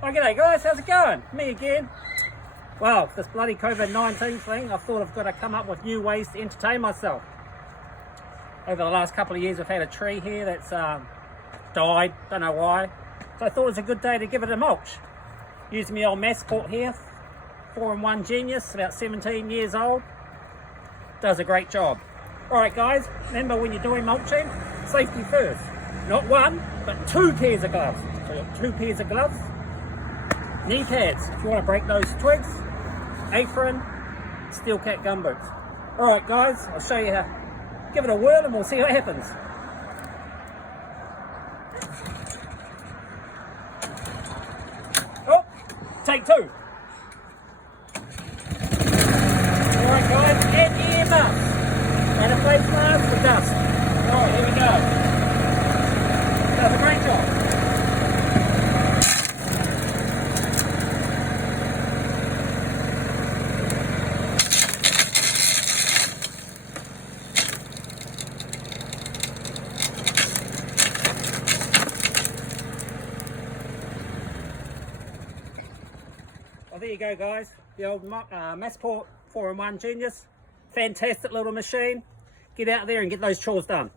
Oh, g'day guys, how's it going? Me again. Well, this bloody COVID-19 thing, I thought I've got to come up with new ways to entertain myself. Over the last couple of years, I've had a tree here that's died, don't know why. So I thought it was a good day to give it a mulch. Using my old Masport here, 4-in-1 Genius, about 17 years old. Does a great job. Alright guys, remember when you're doing mulching, safety first. Not one, but 2 pairs of gloves. So you've got 2 pairs of gloves. Knee pads, if you want to break those twigs. Apron, steel cat gumboots. Alright guys, I'll show you how. Give it a whirl and we'll see what happens. Oh, take 2. Alright guys, and ear muffs. And a face mask for dust. Alright, here we go. Does a great job. Well, there you go guys, the old Masport 4-in-1 Genius. Fantastic little machine. Get out there and get those chores done.